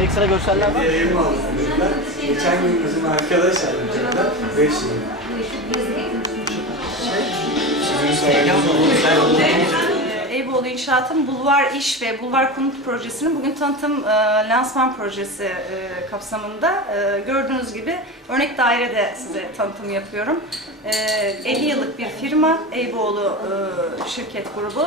Bir ekstra görseller var. Dediler. Geçen gün bizim arkadaş ayrılacaklar. 5 yıl. Sizin söylediğiniz Eyüboğlu İnşaat'ın Bulvar İş ve Bulvar Konut Projesi'nin bugün tanıtım e, lansman projesi e, kapsamında e, gördüğünüz gibi örnek dairede size tanıtım yapıyorum. E, 50 yıllık bir firma Eyüboğlu e, şirket grubu.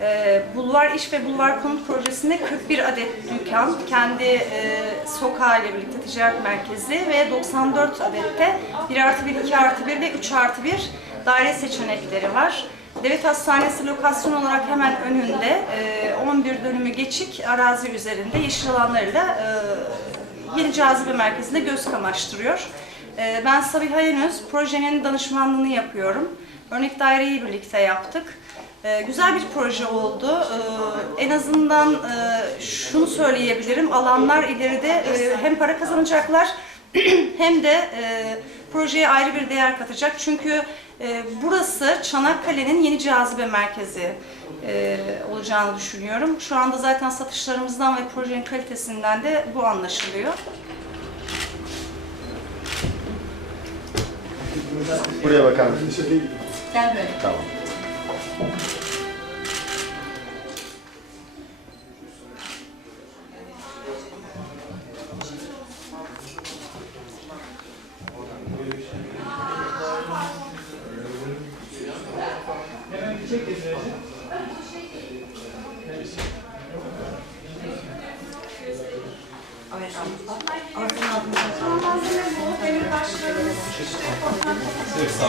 E, Bulvar İş ve Bulvar Konut Projesi'nde 41 adet dükkan, kendi e, sokağıyla birlikte ticaret merkezi ve 94 adette 1 artı 1, 2 artı 1 ve 3 artı 1 daire seçenekleri var. Devlet Hastanesi lokasyon olarak hemen önünde e, 11 dönümü geçik arazi üzerinde yeşil alanlarıyla e, yeni cazibe merkezinde göz kamaştırıyor. E, Ben Sabiha Yunus, projenin danışmanlığını yapıyorum. Örnek daireyi birlikte yaptık. E, Güzel bir proje oldu. E, En azından e, şunu söyleyebilirim, alanlar ileride e, hem para kazanacaklar hem de e, projeye ayrı bir değer katacak. Çünkü burası Çanakkale'nin yeni cazibe merkezi olacağını düşünüyorum. Şu anda zaten satışlarımızdan ve projenin kalitesinden de bu anlaşılıyor. Olha a câmera. Está bem. Está bom. Ama final Цих сам.